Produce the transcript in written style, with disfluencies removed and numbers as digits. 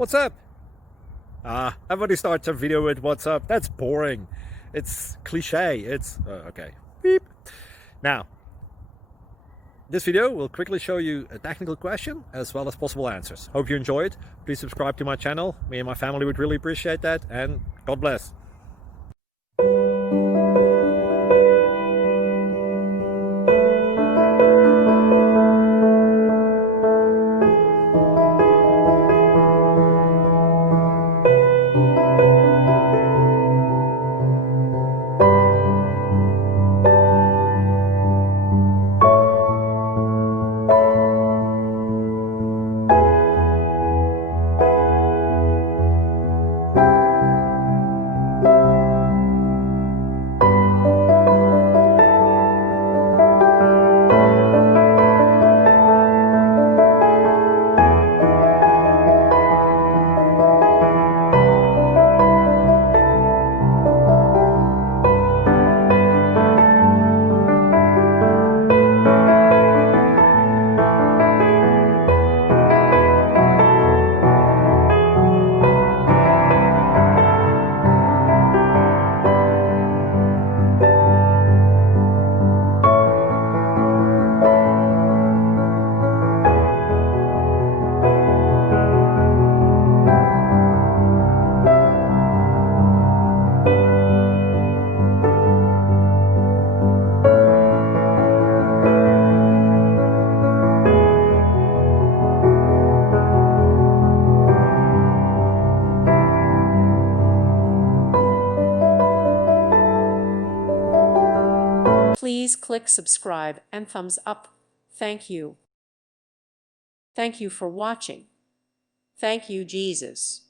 What's up? Everybody starts a video with what's up. That's boring. It's cliche. It's okay. Beep. Now, this video will quickly show you a technical question as well as possible answers. Hope you enjoy it. Please subscribe to my channel. Me and my family would really appreciate that, and God bless. Please click subscribe and thumbs up. Thank you. Thank you for watching. Thank you, Jesus.